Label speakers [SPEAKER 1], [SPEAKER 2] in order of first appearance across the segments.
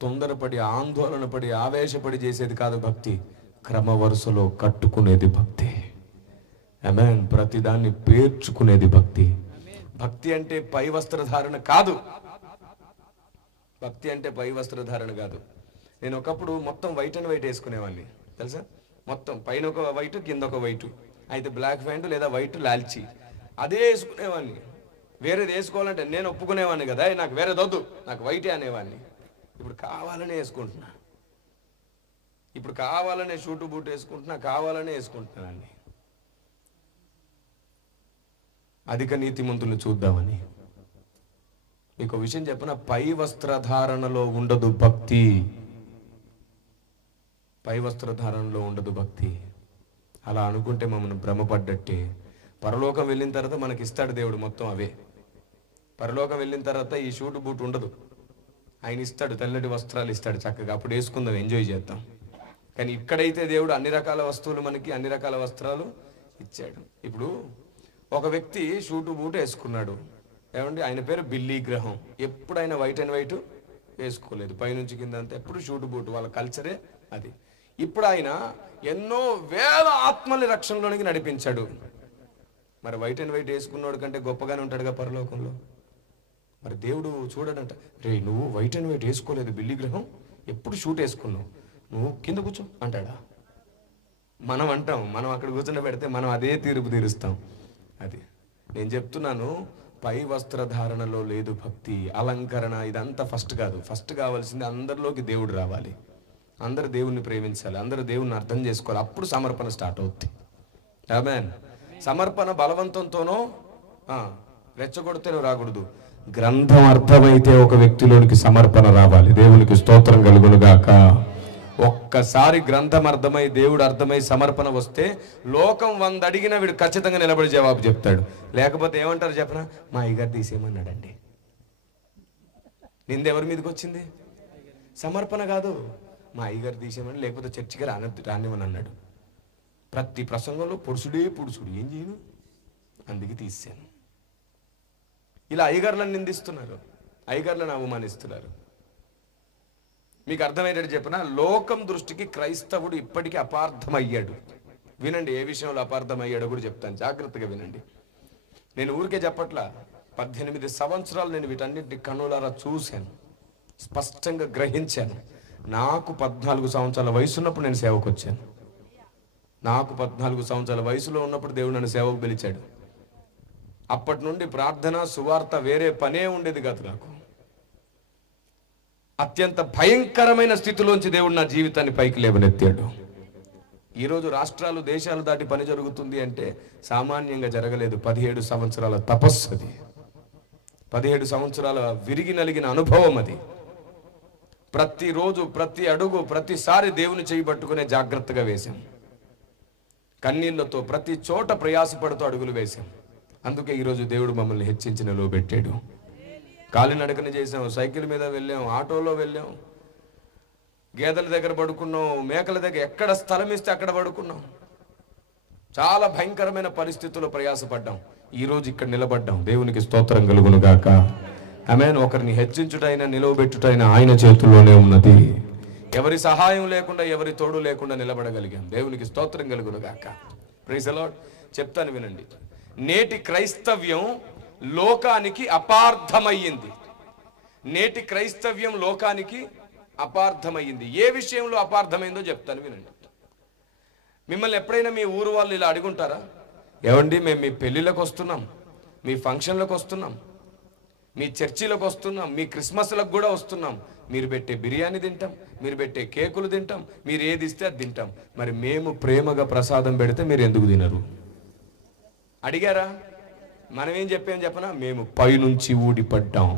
[SPEAKER 1] తొందరపడి ఆందోళన పడి ఆవేశపడి చేసేది కాదు భక్తి. క్రమ వరుసలో కట్టుకునేది భక్తి. అమెన్ ప్రతిదాన్ని పేర్చుకునేది భక్తి. భక్తి అంటే పై వస్త్రధారణ కాదు. భక్తి అంటే పై వస్త్రధారణ కాదు. నేను ఒకప్పుడు మొత్తం వైట్ అండ్ వైట్ వేసుకునేవాడిని తెలుసా? మొత్తం. పైన ఒక వైట్ కింద ఒక వైట్ అయితే బ్లాక్ ప్యాంట్ లేదా వైట్ లాల్చి. అదే వేసుకునేవాడిని వేరేది వేసుకోవాలంటే నేను ఒప్పుకునేవాడిని కదా. నాకు వేరేది వద్దు. నాకు వైటే అనేవాడిని ఇప్పుడు కావాలనే వేసుకుంటున్నా. ఇప్పుడు కావాలనే షూటు బూట్ వేసుకుంటున్నా కావాలనే వేసుకుంటున్నానండి. అధిక నీతిమంతులు చూద్దామని. మీకు విషయం చెప్పిన? పై వస్త్రధారణలో ఉండదు భక్తి. పై వస్త్రధారణలో ఉండదు భక్తి. అలా అనుకుంటే మమ్మల్ని భ్రమపడ్డట్టే. పరలోకం వెళ్ళిన తర్వాత మనకి ఇస్తాడు దేవుడు మొత్తం అవే. పరలోకం వెళ్ళిన తర్వాత ఈ షూటు బూట్ ఉండదు. ఆయన ఇస్తాడు తెల్లటి వస్త్రాలు ఇస్తాడు చక్కగా. అప్పుడు వేసుకుందాం ఎంజాయ్ చేద్దాం. కానీ ఇక్కడైతే దేవుడు అన్ని రకాల వస్తువులు మనకి అన్ని రకాల వస్త్రాలు ఇచ్చాడు. ఇప్పుడు ఒక వ్యక్తి షూటు బూటు వేసుకున్నాడు. ఏమండి? ఆయన పేరు బిల్లీ గ్రహం. ఎప్పుడు ఆయన వైట్ అండ్ వైట్ వేసుకోలేదు. పైనుంచి కింద అంతా ఎప్పుడు షూటు బూట్ వాళ్ళ కల్చరే అది. ఇప్పుడు ఆయన ఎన్నో వేల ఆత్మల్ని రక్షణలోనికి నడిపించాడు. మరి వైట్ అండ్ వైట్ వేసుకున్నాడు కంటే గొప్పగానే ఉంటాడుగా పరలోకంలో? మరి దేవుడు చూడడంట రే నువ్వు వైట్ అండ్ వైట్ వేసుకోలేదు బిల్లి గ్రహం ఎప్పుడు షూట్ వేసుకున్నావు? నువ్వు కింద కూర్చో అంటాడా. మనం అంటాం మనం అక్కడ కూర్చుని పెడితే మనం అదే తీర్పు తీరుస్తాం. అది నేను చెప్తున్నాను పై వస్త్రధారణలో లేదు భక్తి అలంకరణ ఇదంతా ఫస్ట్ కాదు. ఫస్ట్ కావాల్సింది అందరిలోకి దేవుడు రావాలి. అందరు దేవుణ్ణి ప్రేమించాలి అందరూ దేవుణ్ణి అర్థం చేసుకోవాలి. అప్పుడు సమర్పణ స్టార్ట్ అవుద్ది. సమర్పణ బలవంతంతోనో ఆ, రెచ్చగొడితేనో రాకూడదు. గ్రంథం అర్థమైతే ఒక వ్యక్తిలోనికి సమర్పణ రావాలి. దేవునికి స్తోత్రం కలుగునుగాక. ఒక్కసారి గ్రంథం అర్థమై దేవుడు అర్థమై సమర్పణ వస్తే లోకం వంద అడిగినా వీడు ఖచ్చితంగా నిలబడి జవాబు చెప్తాడు. లేకపోతే ఏమంటారు చెప్పనా? మా అయ్యగారు తీసేయమన్నాడండి. నిందెవరి మీదకి వచ్చింది? సమర్పణ కాదు. మా అయ్యగారు తీసేయమని లేకపోతే చర్చికి రానద్దు రానివ్వని అన్నాడు. ప్రతి ప్రసంగంలో పురుషుడే పురుషుడు ఏం చేయను? అందుకే తీసాను ఇలా అయ్యగారులను నిందిస్తున్నారు. అయ్యగారులను అవమానిస్తున్నారు. మీకు అర్థమయ్యేటట్టు చెప్పిన? లోకం దృష్టికి క్రైస్తవుడు ఇప్పటికీ అపార్థమయ్యాడు. వినండి ఏ విషయంలో అపార్థమయ్యాడో కూడా చెప్తాను. జాగ్రత్తగా వినండి. నేను ఊరికే చెప్పట్లా పద్దెనిమిది సంవత్సరాలు నేను వీటన్నిటిని కన్నులారా చూశాను. స్పష్టంగా గ్రహించాను. నాకు పద్నాలుగు సంవత్సరాల వయసు ఉన్నప్పుడు నేను సేవకు వచ్చాను నాకు పద్నాలుగు సంవత్సరాల వయసులో ఉన్నప్పుడు దేవుడు నన్ను సేవకు పిలిచాడు. అప్పటి నుండి ప్రార్థన సువార్త వేరే పనే ఉండేది కాదు నాకు. అత్యంత భయంకరమైన స్థితిలోంచి దేవుడు నా జీవితాన్ని పైకి లేవనెత్తాడు. ఈరోజు రాష్ట్రాలు దేశాలు దాటి పని జరుగుతుంది అంటే సామాన్యంగా జరగలేదు. పదిహేడు సంవత్సరాల తపస్సు అది. పదిహేడు సంవత్సరాల విరిగి నలిగిన అనుభవం అది. ప్రతిరోజు ప్రతి అడుగు ప్రతిసారి దేవుని చేయి పట్టుకునే జాగ్రత్తగా వేశాం. కన్నీళ్ళతో ప్రతి చోట ప్రయాసపడుతూ అడుగులు వేశాం. అందుకే ఈరోజు దేవుడు మమ్మల్ని హెచ్చించి నిలవబెట్టాడు కాలినడకన చేసాం సైకిల్ మీద వెళ్ళాం ఆటోలో వెళ్ళాం గేదెల దగ్గర పడుకున్నాం మేకల దగ్గర ఎక్కడ స్థలం ఇస్తే అక్కడ పడుకున్నాం. చాలా భయంకరమైన పరిస్థితుల్లో ప్రయాసపడ్డాం. ఈ రోజు ఇక్కడ నిలబడ్డాం. దేవునికి స్తోత్రం కలుగును గాక. ఆమెన్. ఒకరిని హెచ్చించుటైనా నిలవబెట్టుటైనా ఆయన చేతుల్లోనే ఉన్నది. ఎవరి సహాయం లేకుండా ఎవరి తోడు లేకుండా నిలబడగలిగాం. దేవునికి స్తోత్రం కలుగును గాక. ప్రైజ్ అలాడ్ చెప్తాను వినండి. నేటి క్రైస్తవ్యం లోకానికి అపార్థమయ్యింది. నేటి క్రైస్తవ్యం లోకానికి అపార్థమయ్యింది. ఏ విషయంలో అపార్థమైందో చెప్తాను వినండి. మిమ్మల్ని ఎప్పుడైనా మీ ఊరు వాళ్ళు ఇలా అడుగుంటారా? ఏమండి మేము మీ పెళ్ళిళ్ళకి వస్తున్నాం మీ ఫంక్షన్లకు వస్తున్నాం మీ చర్చిలకు వస్తున్నాం మీ క్రిస్మస్లకు కూడా వస్తున్నాం. మీరు పెట్టే బిర్యానీ తింటాం మీరు పెట్టే కేకులు తింటాం మీరు ఏది ఇస్తే అది తింటాం. మరి మేము ప్రేమగా ప్రసాదం పెడితే మీరు ఎందుకు తినరు? అడిగారా? మనం ఏం చెప్పాం చెప్పనా? మేము పైనుంచి ఊడిపడ్డాం.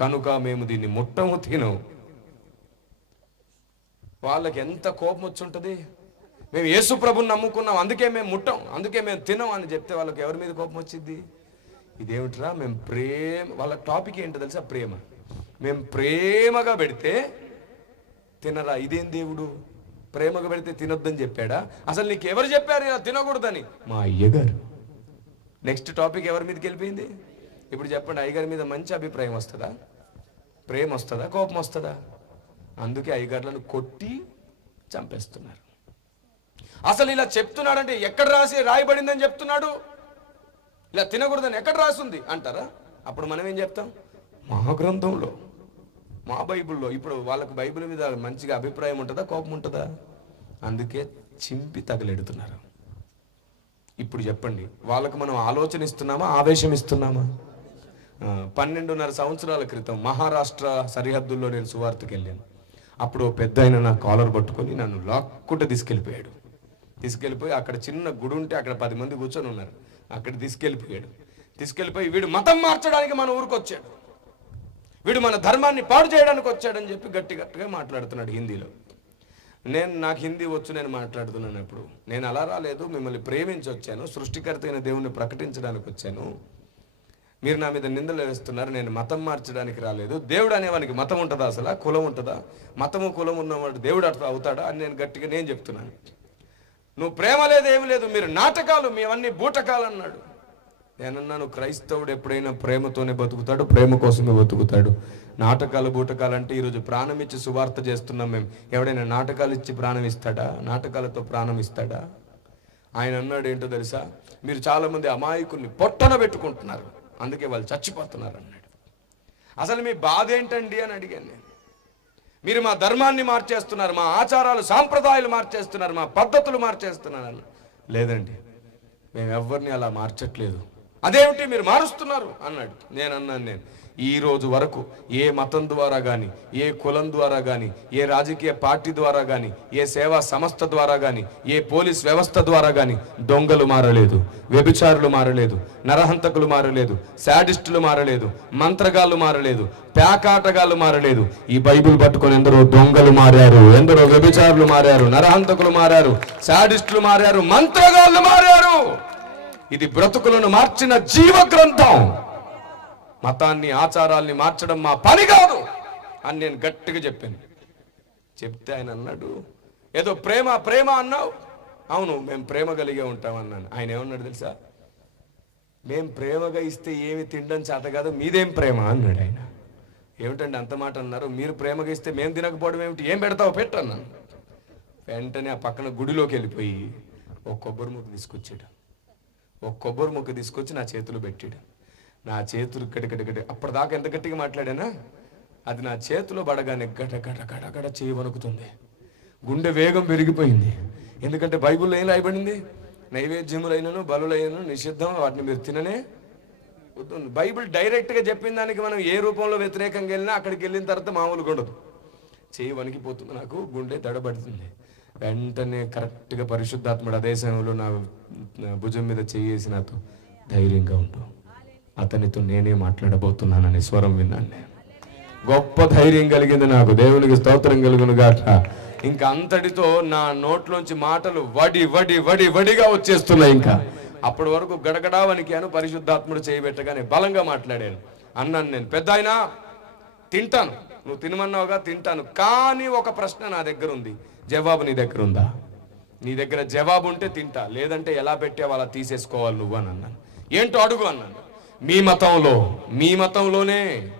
[SPEAKER 1] కనుక మేము దీన్ని ముట్టము తినం వాళ్ళకి ఎంత కోపం వచ్చుంటుంది? మేము యేసు ప్రభుని నమ్ముకున్నాం అందుకే మేము ముట్టాం అందుకే మేము తినం అని చెప్తే వాళ్ళకి ఎవరి మీద కోపం వచ్చింది ఇదేమిట్రా? మేము ప్రేమ వాళ్ళ టాపిక్ ఏంటో తెలుసా? ప్రేమ. మేము ప్రేమగా పెడితే తినరా? ఇదేం దేవుడు? ప్రేమగా పెడితే తినొద్దని చెప్పాడా? అసలు నీకు ఎవరు చెప్పారు ఇలా తినకూడదని? మా అయ్యగారు. నెక్స్ట్ టాపిక్ ఎవరి మీదకి వెళ్ళిపోయింది? ఇప్పుడు చెప్పండి అయ్యగారి మీద మంచి అభిప్రాయం వస్తుందా? ప్రేమ వస్తుందా? కోపం వస్తుందా? అందుకే అయ్యగారులను కొట్టి చంపేస్తున్నారు. అసలు ఇలా చెప్తున్నాడంటే ఎక్కడ రాసి రాయబడిందని చెప్తున్నాడు? ఇలా తినకూడదని ఎక్కడ రాసింది? అంటారా? అప్పుడు మనం ఏం చెప్తాం? మా గ్రంథంలో మా బైబిల్లో ఇప్పుడు వాళ్ళకు బైబిల్ మీద మంచిగా అభిప్రాయం ఉంటుందా కోపం ఉంటుందా? అందుకే చింపి తగలెడుతున్నారు. ఇప్పుడు చెప్పండి వాళ్ళకు మనం ఆలోచన ఇస్తున్నామా ఆవేశం ఇస్తున్నామా? పన్నెండున్నర సంవత్సరాల క్రితం మహారాష్ట్ర సరిహద్దుల్లో నేను సువార్తకి వెళ్ళాను. అప్పుడు ఓ పెద్ద ఆయన నా కాలర్ పట్టుకొని నన్ను లాక్కుంటే తీసుకెళ్ళిపోయాడు. తీసుకెళ్ళిపోయి అక్కడ చిన్న గుడి ఉంటే అక్కడ పది మంది కూర్చొని ఉన్నారు. అక్కడ తీసుకెళ్ళిపోయాడు. తీసుకెళ్ళిపోయి వీడు మతం మార్చడానికి మన ఊరికి వచ్చాడు వీడు మన ధర్మాన్ని పాడు చేయడానికి వచ్చాడని చెప్పి గట్టి గట్టిగా మాట్లాడుతున్నాడు హిందీలో. నేను నాకు హిందీ వచ్చు నేను మాట్లాడుతున్నాను ఇప్పుడు నేను అలా రాలేదు మిమ్మల్ని ప్రేమించి వచ్చాను సృష్టికర్త అయిన దేవుణ్ణి ప్రకటించడానికి వచ్చాను. మీరు నా మీద నిందలు వేస్తున్నారు నేను మతం మార్చడానికి రాలేదు. దేవుడు అనేవానికి మతం ఉంటుందా అసలు? కులం ఉంటుందా? మతము కులం ఉన్నవాడు దేవుడు అట్లా అవుతాడా అని నేను గట్టిగా నేను చెప్తున్నాను. నువ్వు ప్రేమ లేదు ఏమి లేదు మీరు నాటకాలు మేమన్నీ బూటకాలు అన్నాడు. నేనన్నాను క్రైస్తవుడు ఎప్పుడైనా ప్రేమతోనే బతుకుతాడు ప్రేమ కోసమే బతుకుతాడు. నాటకాలు బూటకాలు అంటే ఈరోజు ప్రాణం ఇచ్చి సువార్త చేస్తున్నాం మేము. ఎవడైనా నాటకాలు ఇచ్చి ప్రాణం ఇస్తాడా నాటకాలతో ప్రాణం ఇస్తాడా ఆయన అన్నాడు ఏంటో తెలుసా? మీరు చాలామంది అమాయకుల్ని పొట్టన పెట్టుకుంటున్నారు. అందుకే వాళ్ళు చచ్చిపోతున్నారు అన్నాడు. అసలు మీ బాధ ఏంటండి అని అడిగాను నేను. మీరు మా ధర్మాన్ని మార్చేస్తున్నారు మా ఆచారాలు సాంప్రదాయాలు మార్చేస్తున్నారు మా పద్ధతులు మార్చేస్తున్నారు లేదండి మేము ఎవరిని అలా మార్చట్లేదు. అదేమిటి మీరు మారుస్తున్నారు? అన్నాడు. నేను అన్నాను నేను ఈ రోజు వరకు ఏ మతం ద్వారా కానీ ఏ కులం ద్వారా కానీ ఏ రాజకీయ పార్టీ ద్వారా కానీ ఏ సేవా సంస్థ ద్వారా కానీ ఏ పోలీస్ వ్యవస్థ ద్వారా కానీ దొంగలు మారలేదు వ్యభిచారులు మారలేదు నరహంతకులు మారలేదు శాడిస్టులు మారలేదు మంత్రగాళ్ళు మారలేదు పేకాటగాళ్ళు మారలేదు. ఈ బైబిల్ పట్టుకొని ఎందరో దొంగలు మారారు ఎందరో వ్యభిచారులు మారారు నరహంతకులు మారారు శాడిస్టులు మారారు మంత్రగాళ్ళు మారారు. ఇది బ్రతుకులను మార్చిన జీవ గ్రంథం మతాన్ని ఆచారాల్ని మార్చడం మా పని కాదు అని నేను గట్టిగా చెప్పాను. చెప్తే ఆయన అన్నాడు ఏదో ప్రేమ ప్రేమ అన్నావు. అవును మేము ప్రేమ కలిగే ఉంటాం అన్నాను. ఆయన ఏమన్నాడు తెలుసా? మేం ప్రేమగా ఇస్తే ఏమి తినడం చేత కాదు మీదేం ప్రేమ అన్నాడు ఆయన. ఏమిటండి అంత మాట అన్నారు? మీరు ప్రేమగా ఇస్తే మేము తినకపోవడం ఏమిటి? ఏం పెడతావు? పెట్టు అన్నాను. వెంటనే ఆ పక్కన గుడిలోకి వెళ్ళిపోయి ఒక కొబ్బరి ముక్క తీసుకొచ్చాడు. ఒక కొబ్బరి ముక్క తీసుకొచ్చి నా చేతిలో పెట్టాడు. నా చేతులు గడగడగడ అప్పటిదాకా ఎంత గట్టిగా మాట్లాడానా? అది నా చేతిలో పడగానే గడ గడ గడ గడ చేయి వణుకుతుంది. గుండె వేగం పెరిగిపోయింది. ఎందుకంటే బైబిల్లో ఏం రాయబడింది? నైవేద్యములైనను బలులైనను నిషిద్ధం వాటిని మీరు తిననే వద్దు. బైబిల్ డైరెక్ట్గా చెప్పిన దానికి మనం ఏ రూపంలో వ్యతిరేకంగా వెళ్ళినా అక్కడికి వెళ్ళిన తర్వాత మామూలుగా ఉండదు. చేయి వణికిపోతుంది నాకు గుండె దడబడుతుంది వెంటనే కరెక్ట్గా పరిశుద్ధాత్ముడు అదే సమయంలో నా భుజం మీద చేయేసి నాతో ధైర్యంగా ఉండు. అతనితో నేనే మాట్లాడబోతున్నానని స్వరం విన్నాను నేను. గొప్ప ధైర్యం కలిగింది నాకు. దేవునికి స్తోత్రం కలుగును గాక ఇంకా అంతటితో నా నోట్లోంచి మాటలు వడి వడి వడి వడిగా వచ్చేస్తున్నాయి ఇంకా. అప్పటి వరకు గడగడా వణికాను పరిశుద్ధాత్ముడు చేయబెట్టగానే బలంగా మాట్లాడాను అన్నాను నేను పెద్ద తింటాను. నువ్వు తినమన్నావుగా తింటాను. కానీ ఒక ప్రశ్న నా దగ్గర ఉంది జవాబు నీ దగ్గర ఉందా? నీ దగ్గర జవాబు ఉంటే తింటా లేదంటే ఎలా పెట్టావు అలా తీసేసుకోవాలి నువ్వు అని అన్నాను. ఏంటో అడుగు అన్నాను. మీ మతంలో మీ మతంలోనే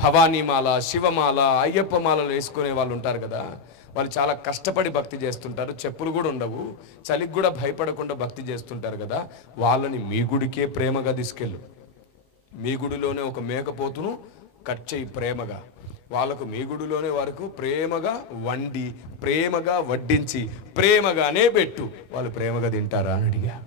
[SPEAKER 1] భవానీమాల శివమాల అయ్యప్ప మాలలు వేసుకునే వాళ్ళు ఉంటారు కదా వాళ్ళు చాలా కష్టపడి భక్తి చేస్తుంటారు చెప్పులు కూడా ఉండవు చలికి కూడా భయపడకుండా భక్తి చేస్తుంటారు కదా వాళ్ళని మీ గుడికే ప్రేమగా తీసుకెళ్ళు. మీ గుడిలోనే ఒక మేకపోతును కట్ చేయి ప్రేమగా. వాళ్ళకు మీ గుడిలోనే వరకు ప్రేమగా వండి ప్రేమగా వడ్డించి ప్రేమగానే పెట్టు. వాళ్ళు ప్రేమగా తింటారా అని అడిగా.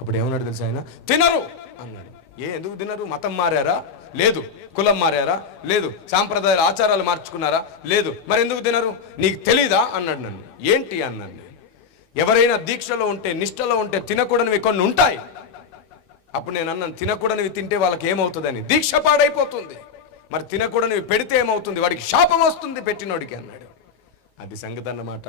[SPEAKER 1] అప్పుడు ఏమన్నాడు తెలుసా ఆయన? తినరు అన్నాడు. ఏ ఎందుకు తినరు? మతం మారారా? లేదు. కులం మారారా? లేదు. సాంప్రదాయాలు ఆచారాలు మార్చుకున్నారా? లేదు. మరి ఎందుకు తినరు? నీకు తెలీదా? అన్నాడు నన్ను. ఏంటి? అన్నాను ఎవరైనా దీక్షలో ఉంటే నిష్టలో ఉంటే తినకూడనివి కొన్ని ఉంటాయి. అప్పుడు నేను అన్నాను తినకూడనివి తింటే వాళ్ళకి ఏమవుతుందని? దీక్ష పాడైపోతుంది. మరి తినకూడని పెడితే ఏమవుతుంది? వాడికి శాపం వస్తుంది పెట్టినోడికి అన్నాడు. అది సంగతి అన్నమాట.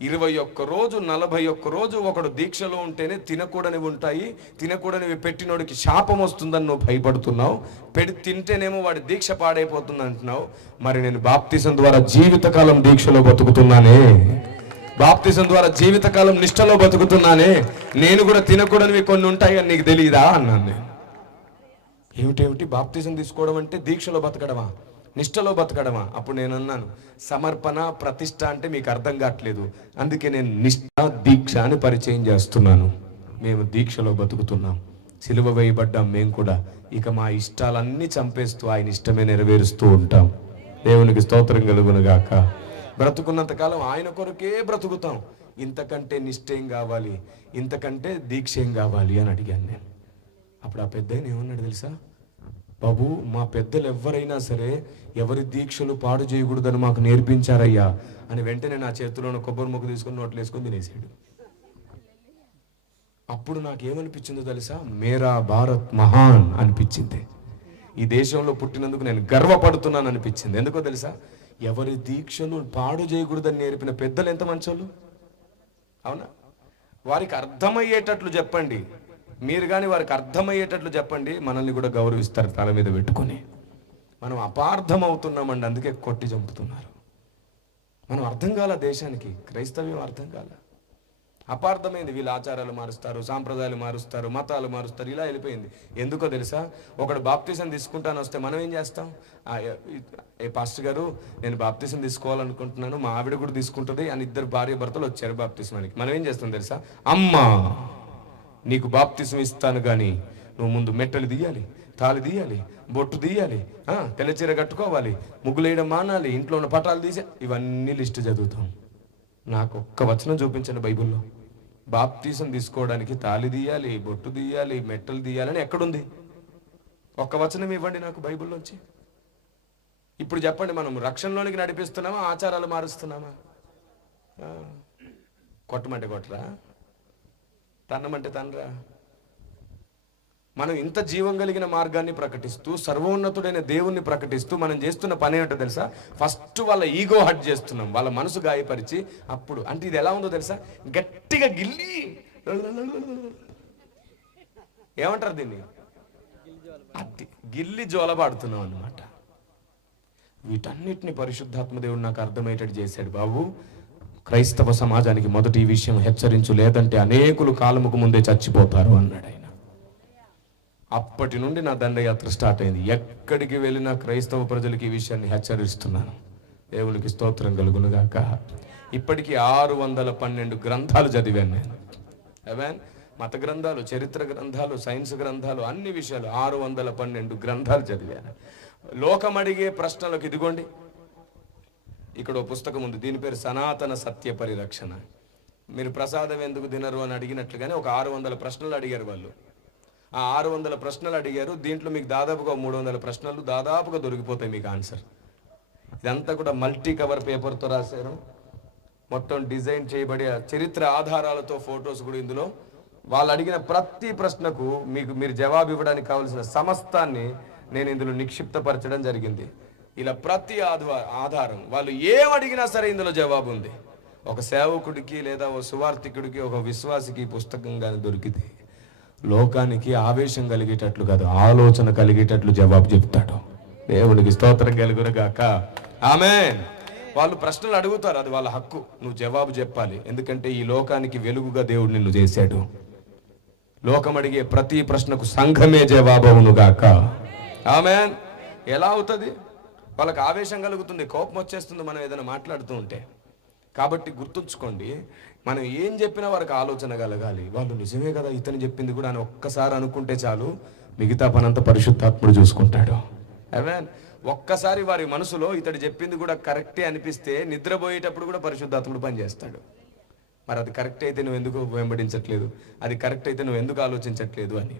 [SPEAKER 1] ఇరవై ఒక్క రోజు నలభై ఒక్క రోజు ఒకడు దీక్షలో ఉంటేనే తినకూడనివి ఉంటాయి తినకూడనివి పెట్టినోడికి శాపం వస్తుందని నువ్వు భయపడుతున్నావు. పెడి తింటేనేమో వాడి దీక్ష పాడైపోతుంది అంటున్నావు. మరి నేను బాప్తిసం ద్వారా జీవితకాలం దీక్షలో బతుకుతున్నానే? బాప్తిసం ద్వారా జీవితకాలం నిష్టలో బతుకుతున్నానే? నేను కూడా తినకూడనివి కొన్ని ఉంటాయి అని నీకు తెలియదా అన్నాను నేను. ఏమిటేమిటి? బాప్తిజం తీసుకోవడం అంటే దీక్షలో బతకడమా? నిష్టలో బతకడమా? అప్పుడు నేను అన్నాను సమర్పణ ప్రతిష్ట అంటే మీకు అర్థం కావట్లేదు. అందుకే నేను నిష్ఠ దీక్ష అని పరిచయం చేస్తున్నాను. మేము దీక్షలో బతుకుతున్నాం. సిలువ వేయబడ్డాం మేము కూడా. ఇక మా ఇష్టాలన్నీ చంపేస్తూ ఆయన ఇష్టమే నెరవేరుస్తూ ఉంటాం. దేవునికి స్తోత్రం కలుగునుగాక బ్రతుకున్నంతకాలం బ్రతుకున్నంత కాలం ఆయన కొరకే బ్రతుకుతాం. ఇంతకంటే నిష్ఠేం కావాలి? ఇంతకంటే దీక్ష ఏం కావాలి అని అడిగాను నేను. అప్పుడు ఆ పెద్ద ఏమన్నాడు తెలుసా? బాబు మా పెద్దలు ఎవరైనా సరే ఎవరి దీక్షలు పాడు చేయకూడదని మాకు నేర్పించారయ్యా అని వెంటనే నా చేతిలో కొబ్బరి ముక్క తీసుకొని నోట్లు వేసుకొని తినేసాడు. అప్పుడు నాకేమనిపించిందో తెలుసా? మేరా భారత్ మహాన్ అనిపించింది. ఈ దేశంలో పుట్టినందుకు నేను గర్వపడుతున్నాను అనిపించింది. ఎందుకో తెలుసా? ఎవరి దీక్షను పాడు చేయకూడదని నేర్పిన పెద్దలు ఎంత మంచోళ్ళు? అవునా? వారికి అర్థమయ్యేటట్లు చెప్పండి. మీరు కానీ వారికి అర్థమయ్యేటట్లు చెప్పండి మనల్ని కూడా గౌరవిస్తారు తల మీద పెట్టుకొని. మనం అపార్థం అవుతున్నామండి అందుకే కొట్టి చంపుతున్నారు. మనం అర్థం కాల దేశానికి క్రైస్తవ్యం అర్థం కాల. అపార్థమైంది వీళ్ళ ఆచారాలు మారుస్తారు సాంప్రదాయాలు మారుస్తారు మతాలు మారుస్తారు ఇలా వెళ్ళిపోయింది. ఎందుకో తెలుసా? ఒకడు బాప్తీసం తీసుకుంటాను వస్తే మనం ఏం చేస్తాం? ఏ- ఏ పాస్టర్ గారు నేను బాప్తీసం తీసుకోవాలనుకుంటున్నాను మా ఆవిడ కూడా తీసుకుంటుంది అని ఇద్దరు భార్య భర్తలు వచ్చారు బాప్తీసమానికి. మనం ఏం చేస్తాం తెలుసా? అమ్మా! నీకు బాప్తిసం ఇస్తాను కానీ నువ్వు ముందు మెట్టలు తీయాలి తాళి తీయాలి బొట్టు తీయాలి తెల్లచీర కట్టుకోవాలి ముగ్గులు వేయడం మానాలి ఇంట్లో ఉన్న పటాలు తీసే ఇవన్నీ లిస్టు చదువుతాం. నాకు ఒక్క వచనం చూపించండి బైబిల్లో. బాప్తీసం తీసుకోవడానికి తాళి తీయాలి బొట్టు తీయాలి మెట్టలు తీయాలని ఎక్కడుంది? ఒక్క వచనం ఇవ్వండి నాకు బైబిల్లోంచి. ఇప్పుడు చెప్పండి మనం రక్షణలోనికి నడిపిస్తున్నామా ఆచారాలు మారుస్తున్నామా? కొట్టమంటే కొట్టరా? తన్నమంటే తనరా. మనం ఇంత జీవం కలిగిన మార్గాన్ని ప్రకటిస్తూ సర్వోన్నతుడైన దేవుణ్ణి ప్రకటిస్తూ మనం చేస్తున్న పని ఏంటో తెలుసా? ఫస్ట్ వాళ్ళ ఈగో హట్ చేస్తున్నాం. వాళ్ళ మనసు గాయపరిచి అప్పుడు. అంటే ఇది ఎలా ఉందో తెలుసా? గట్టిగా గిల్లి. ఏమంటారు దీన్ని? అది గిల్లి జోలబాడుతున్నాం అనమాట వీటన్నిటిని పరిశుద్ధాత్మ దేవుడు నాకు అర్థమయ్యేటట్టు చేశాడు బాబు. క్రైస్తవ సమాజానికి మొదటి ఈ విషయం హెచ్చరించు లేదంటే అనేకులు కాలముకు ముందే చచ్చిపోతారు అన్నాడు ఆయన. అప్పటి నుండి నా దండయాత్ర స్టార్ట్ అయింది. ఎక్కడికి వెళ్ళినా క్రైస్తవ ప్రజలకి ఈ విషయాన్ని హెచ్చరిస్తున్నాను. దేవునికి స్తోత్రం కలుగునుగాక ఇప్పటికీ ఆరు వందల పన్నెండు గ్రంథాలు చదివాను నేను. అవన్ మత గ్రంథాలు చరిత్ర గ్రంథాలు సైన్స్ గ్రంథాలు అన్ని విషయాలు ఆరు వందల పన్నెండు గ్రంథాలు చదివాను. లోకం అడిగే ప్రశ్నలకు ఇదిగోండి. ఇక్కడ పుస్తకం ఉంది. దీని పేరు సనాతన సత్య పరిరక్షణ. మీరు ప్రసాదం ఎందుకు తినరు అని అడిగినట్లుగానే ఒక ఆరు వందల ప్రశ్నలు అడిగారు వాళ్ళు. ఆ ఆరు వందల ప్రశ్నలు అడిగారు. దీంట్లో మీకు దాదాపుగా మూడు వందల ప్రశ్నలు దాదాపుగా దొరికిపోతాయి మీకు ఆన్సర్. ఇదంతా కూడా మల్టీ కవర్ పేపర్తో రాశారు. మొత్తం డిజైన్ చేయబడి చరిత్ర ఆధారాలతో ఫొటోస్ కూడా ఇందులో. వాళ్ళు అడిగిన ప్రతి ప్రశ్నకు మీకు మీరు జవాబు ఇవ్వడానికి కావలసిన సమస్తాన్ని నేను ఇందులో నిక్షిప్తపరచడం జరిగింది. ఇలా ప్రతి ఆధార ఆధారం. వాళ్ళు ఏం అడిగినా సరే ఇందులో జవాబు ఉంది. ఒక సేవకుడికి లేదా ఒక సువార్థికుడికి ఒక విశ్వాసికి పుస్తకం కానీ దొరికితే లోకానికి ఆవేశం కలిగేటట్లు కాదు ఆలోచన కలిగేటట్లు జవాబు చెప్తాడు. దేవునికి స్తోత్రం కలుగురుగాక ఆమె వాళ్ళు ప్రశ్నలు అడుగుతారు అది వాళ్ళ హక్కు. నువ్వు జవాబు చెప్పాలి. ఎందుకంటే ఈ లోకానికి వెలుగుగా దేవుడు నిన్ను చేశాడు. లోకం అడిగే ప్రతి ప్రశ్నకు సంఘమే జవాబవునుగాక ఆమె ఎలా అవుతుంది? వాళ్ళకి ఆవేశం కలుగుతుంది కోపం వచ్చేస్తుంది మనం ఏదైనా మాట్లాడుతూ ఉంటే. కాబట్టి గుర్తుంచుకోండి మనం ఏం చెప్పినా వారికి ఆలోచన కలగాలి. వాళ్ళు నిజమే కదా ఇతను చెప్పింది కూడా అని ఒక్కసారి అనుకుంటే చాలు మిగతా పనంతా పరిశుద్ధాత్ముడు చూసుకుంటాడు. Amen. ఒక్కసారి వారి మనసులో ఇతడు చెప్పింది కూడా కరెక్టే అనిపిస్తే నిద్రపోయేటప్పుడు కూడా పరిశుద్ధాత్ముడు పనిచేస్తాడు మరి అది కరెక్ట్ అయితే నువ్వు ఎందుకు వెంబడించట్లేదు? అది కరెక్ట్ అయితే నువ్వు ఎందుకు ఆలోచించట్లేదు అని.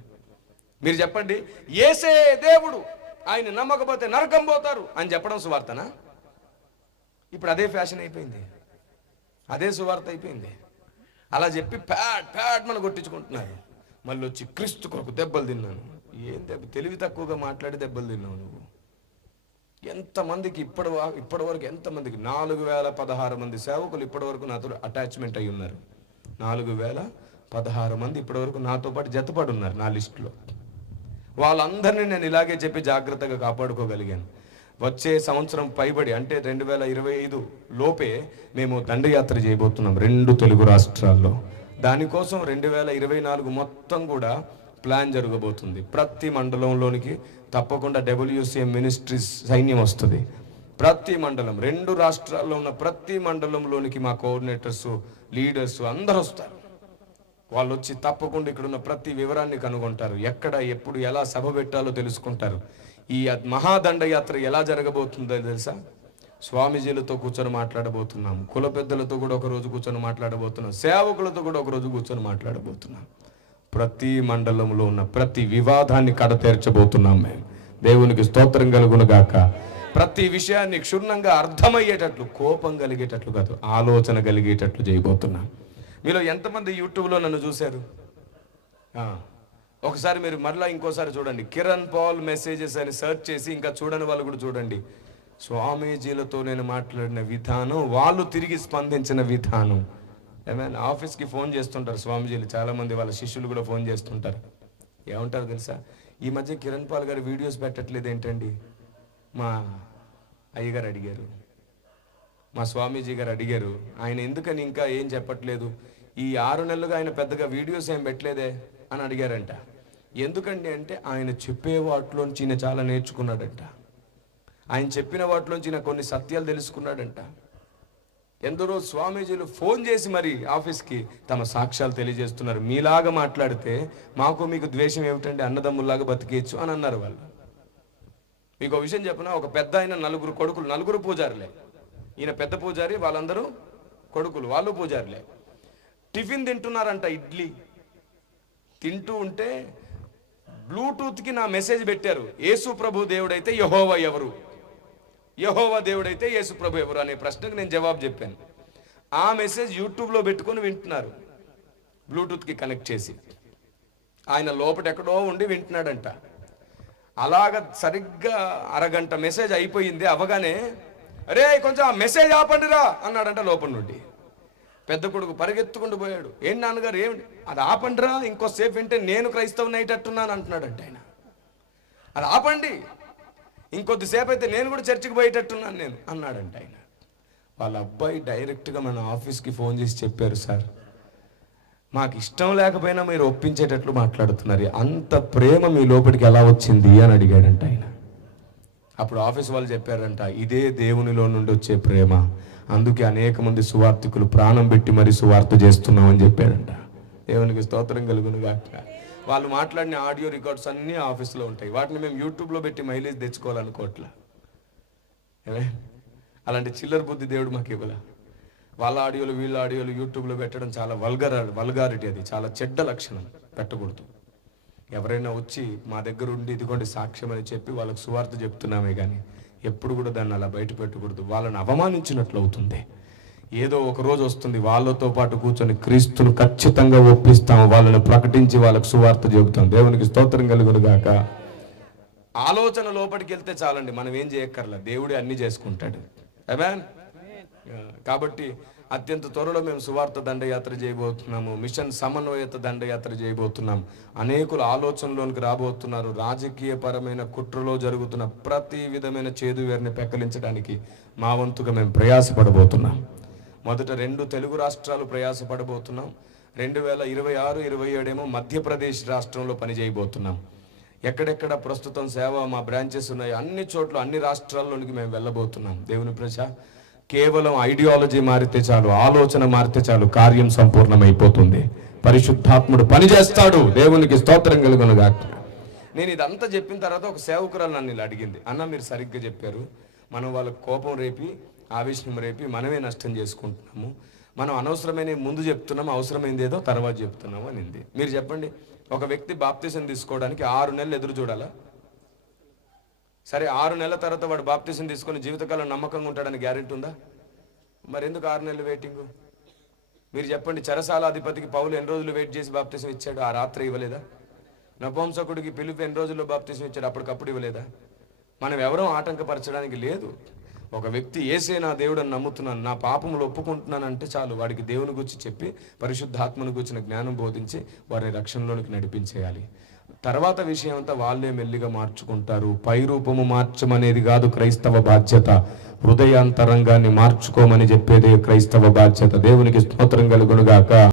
[SPEAKER 1] మీరు చెప్పండి ఏసే దేవుడు ఆయన నమ్మకపోతే నరకం పోతారు అని చెప్పడం సువార్తనా? ఇప్పుడు అదే ఫ్యాషన్ అయిపోయింది. అదే సువార్త అయిపోయింది. అలా చెప్పి ప్యాట్ ప్యాట్ మన కొట్టించుకుంటున్నారు. మళ్ళీ వచ్చి క్రీస్తు కొరకు దెబ్బలు తిన్నాను. ఏం దెబ్బ? తెలివి తక్కువగా మాట్లాడి దెబ్బలు తిన్నావు నువ్వు. ఎంతమందికి ఇప్పటి ఇప్పటి వరకు ఎంతమందికి? నాలుగు వేల పదహారు మంది సేవకులు ఇప్పటి వరకు నాతో అటాచ్మెంట్ అయి ఉన్నారు నాలుగు వేల పదహారు మంది ఇప్పటి వరకు నాతో పాటు జతపడి ఉన్నారు నా లిస్టులో. వాళ్ళందరినీ నేను ఇలాగే చెప్పి జాగ్రత్తగా కాపాడుకోగలిగాను. వచ్చే సంవత్సరం పైబడి అంటే రెండు వేల ఇరవై ఐదు లోపే మేము దండయాత్ర చేయబోతున్నాం రెండు తెలుగు రాష్ట్రాల్లో. దానికోసం రెండు వేల ఇరవై నాలుగు మొత్తం కూడా ప్లాన్ జరగబోతుంది. ప్రతి మండలంలోనికి తప్పకుండా డబ్ల్యూసిఎం మినిస్ట్రీస్ సైన్యం వస్తుంది. ప్రతి మండలం రెండు రాష్ట్రాల్లో ఉన్న ప్రతి మండలంలోనికి మా కోఆర్డినేటర్స్ లీడర్స్ అందరూ వస్తారు వాళ్ళు వచ్చి తప్పకుండా ఇక్కడ ఉన్న ప్రతి వివరాన్ని కనుగొంటారు. ఎక్కడ ఎప్పుడు ఎలా సభ పెట్టాలో తెలుసుకుంటారు. ఈ మహాదండయాత్ర ఎలా జరగబోతుందో తెలుసా? స్వామీజీలతో కూర్చొని మాట్లాడబోతున్నాం. కుల పెద్దలతో కూడా ఒక రోజు కూర్చొని మాట్లాడబోతున్నాం. సేవకులతో కూడా ఒక రోజు కూర్చొని మాట్లాడబోతున్నాం. ప్రతి మండలంలో ఉన్న ప్రతి వివాదాన్ని కడతీర్చబోతున్నాం మేము. దేవునికి స్తోత్రం కలుగును గాక. ప్రతి విషయాన్ని క్షుణ్ణంగా అర్థమయ్యేటట్లు కోపం కలిగేటట్లు కాదు ఆలోచన కలిగేటట్లు చేయబోతున్నాం. మీలో ఎంతమంది యూట్యూబ్లో నన్ను చూశారు? ఒకసారి మీరు మరలా ఇంకోసారి చూడండి. కిరణ్ పాల్ మెసేజెస్ అని సెర్చ్ చేసి ఇంకా చూడని వాళ్ళు కూడా చూడండి. స్వామీజీలతో నేను మాట్లాడిన విధానం వాళ్ళు తిరిగి స్పందించిన విధానం. ఏమైనా? ఆఫీస్కి ఫోన్ చేస్తుంటారు స్వామీజీలు. చాలామంది వాళ్ళ శిష్యులు కూడా ఫోన్ చేస్తుంటారు. ఏమంటారు తెలుసా? ఈ మధ్య కిరణ్ పాల్ గారు వీడియోస్ పెట్టట్లేదు ఏంటండి? మా అయ్యగారు అడిగారు. మా స్వామీజీ గారు అడిగారు. ఆయన ఎందుకని ఇంకా ఏం చెప్పట్లేదు? ఈ ఆరు నెలలుగా ఆయన పెద్దగా వీడియోస్ ఏం పెట్టలేదే అని అడిగారంట. ఎందుకండి అంటే ఆయన చెప్పే వాటిలోంచి ఈయన చాలా నేర్చుకున్నాడంట. ఆయన చెప్పిన వాటిలోంచి ఈయన కొన్ని సత్యాలు తెలుసుకున్నాడంట. ఎందరో స్వామీజీలు ఫోన్ చేసి మరి ఆఫీస్కి తమ సాక్ష్యాలు తెలియజేస్తున్నారు. మీలాగా మాట్లాడితే మాకు మీకు ద్వేషం ఏమిటండి? అన్నదమ్ముల్లాగా బతికేయచ్చు అని అన్నారు వాళ్ళు. మీకు ఒక విషయం చెప్పిన? ఒక పెద్ద ఆయన నలుగురు కొడుకులు నలుగురు పూజారులే. ఈయన పెద్ద పూజారి వాళ్ళందరూ కొడుకులు వాళ్ళు పూజారులే. టిఫిన్ తింటున్నారంట ఇడ్లీ. తింటూ ఉంటే బ్లూటూత్కి నా మెసేజ్ పెట్టారు యేసు ప్రభు దేవుడైతే యహోవా ఎవరు? యహోవా దేవుడైతే యేసు ప్రభు ఎవరు? అనే ప్రశ్నకు నేను జవాబు చెప్పాను. ఆ మెసేజ్ యూట్యూబ్లో పెట్టుకొని వింటున్నారు బ్లూటూత్కి కనెక్ట్ చేసి. ఆయన లోపట ఎక్కడో ఉండి వింటున్నాడంట. అలాగ సరిగ్గా అరగంట మెసేజ్ అయిపోయింది అవగానే అరే కొంచెం ఆ మెసేజ్ ఆపండిరా అన్నాడంట లోపల నుండి. పెద్ద కొడుకు పరిగెత్తుకుంటూ పోయాడు. ఏం నాన్నగారు ఏమిటి అది ఆపండిరా ఇంకోసేపు వింటే నేను క్రైస్తవుని అయ్యేటట్టున్నాను అంటున్నాడంట ఆయన. అది ఆపండి ఇంకొద్దిసేపు అయితే నేను కూడా చర్చికి పోయేటట్టున్నాను నేను అన్నాడంట ఆయన. వాళ్ళ అబ్బాయి డైరెక్ట్గా మన ఆఫీస్కి ఫోన్ చేసి చెప్పారు సార్ మాకు ఇష్టం లేకపోయినా మీరు ఒప్పించేటట్లు మాట్లాడుతున్నారు. అంత ప్రేమ మీ లోపలికి ఎలా వచ్చింది? అని అడిగాడంట ఆయన. అప్పుడు ఆఫీస్ వాళ్ళు చెప్పారంట ఇదే దేవునిలో నుండి వచ్చే ప్రేమ. అందుకే అనేక మంది సువార్థికులు ప్రాణం పెట్టి మరి సువార్త చేస్తున్నామని చెప్పాడంట. దేవునికి స్తోత్రం కలుగును కాక వాళ్ళు మాట్లాడిన ఆడియో రికార్డ్స్ అన్నీ ఆఫీస్లో ఉంటాయి. వాటిని మేము యూట్యూబ్లో పెట్టి మైలేజ్ తెచ్చుకోవాలనుకోవట్లా. అలాంటి చిల్లర బుద్ధి దేవుడు మాకు ఇవ్వలే. వాళ్ళ ఆడియోలు వీళ్ళ ఆడియోలు యూట్యూబ్లో పెట్టడం చాలా వల్గర్ వల్గారిటీ అది. చాలా చెడ్డ లక్షణం పెట్టకూడదు. ఎవరైనా వచ్చి మా దగ్గర ఉండి ఇదిగోండి సాక్ష్యం అని చెప్పి వాళ్ళకి సువార్త చెప్తున్నామే కానీ ఎప్పుడు కూడా దాన్ని అలా బయట పెట్టకూడదు. వాళ్ళని అవమానించినట్లు అవుతుంది. ఏదో ఒక రోజు వస్తుంది వాళ్ళతో పాటు కూర్చొని క్రీస్తును ఖచ్చితంగా ఒప్పిస్తాం వాళ్ళని ప్రకటించి వాళ్ళకి సువార్త చెబుతాం. దేవునికి స్తోత్రం కలుగును గాక. ఆలోచన లోపలికి వెళ్తే చాలండి మనం ఏం చేయక్కర్లా. దేవుడే అన్ని చేసుకుంటాడు? ఆ, కాబట్టి అత్యంత త్వరలో మేము సువార్త దండయాత్ర చేయబోతున్నాము మిషన్ సమన్వయత దండయాత్ర చేయబోతున్నాం. అనేకుల ఆలోచనలోనికి రాబోతున్నారు. రాజకీయపరమైన కుట్రలో జరుగుతున్న ప్రతి విధమైన చేదు వేరిని పెక్కలించడానికి మా వంతుగా మేము ప్రయాసపడబోతున్నాం. మొదట రెండు తెలుగు రాష్ట్రాలు ప్రయాసపడబోతున్నాం. రెండు వేల ఇరవై ఆరు ఇరవై ఏడేమో మధ్యప్రదేశ్ రాష్ట్రంలో పనిచేయబోతున్నాం ఎక్కడెక్కడ ప్రస్తుతం సేవ మా బ్రాంచెస్ ఉన్నాయి అన్ని చోట్ల అన్ని రాష్ట్రాల్లోనికి మేము వెళ్ళబోతున్నాం. దేవుని ప్రజ కేవలం ఐడియాలజీ మారితే చాలు ఆలోచన మారితే చాలు కార్యం సంపూర్ణమైపోతుంది. పరిశుద్ధాత్ముడు పనిచేస్తాడు. దేవునికి స్తోత్రం కలుగును గాక నేను ఇదంతా చెప్పిన తర్వాత ఒక సేవకురాలు నన్ను ఇలా అడిగింది. అన్న మీరు సరిగ్గా చెప్పారు. మనం వాళ్ళకి కోపం రేపి ఆవేశం రేపి మనమే నష్టం చేసుకుంటున్నాము. మనం అనవసరమైన ముందు చెప్తున్నాము అవసరమైంది ఏదో తర్వాత చెప్తున్నాము అనింది. మీరు చెప్పండి ఒక వ్యక్తి బాప్తీసం తీసుకోవడానికి ఆరు నెలలు ఎదురు చూడాలా? సరే ఆరు నెలల తర్వాత వాడు బాప్తిసం తీసుకొని జీవితకాలం నమ్మకంగా ఉంటాడని గ్యారెంటీ ఉందా? మరి ఎందుకు ఆరు నెలలు వెయిటింగ్? మీరు చెప్పండి చెరసాల అధిపతికి పౌలు ఎన్ని రోజులు వెయిట్ చేసి బాప్తిసం ఇచ్చాడు? ఆ రాత్రి ఇవ్వలేదా? నపుంసకుడికి పిలుపు ఎన్ని రోజుల్లో బాప్తీసం ఇచ్చాడు? అప్పటికప్పుడు ఇవ్వలేదా? మనం ఎవరూ ఆటంకపరచడానికి లేదు. ఒక వ్యక్తి ఏసే నా దేవుడని నమ్ముతున్నాను నా పాపములు ఒప్పుకుంటున్నానంటే చాలు. వాడికి దేవుని గురించి చెప్పి పరిశుద్ధాత్మను గురించిన జ్ఞానం బోధించి వారిని రక్షణలోనికి నడిపించేయాలి. తర్వాత విషయం అంతా వాళ్ళే మెల్లిగా మార్చుకుంటారు. పై రూపము మార్చమనేది కాదు క్రైస్తవ బాధ్యత. హృదయాంతరంగాన్ని మార్చుకోమని చెప్పేదే క్రైస్తవ బాధ్యత. దేవునికి స్తోత్రం కలుగునుగాక.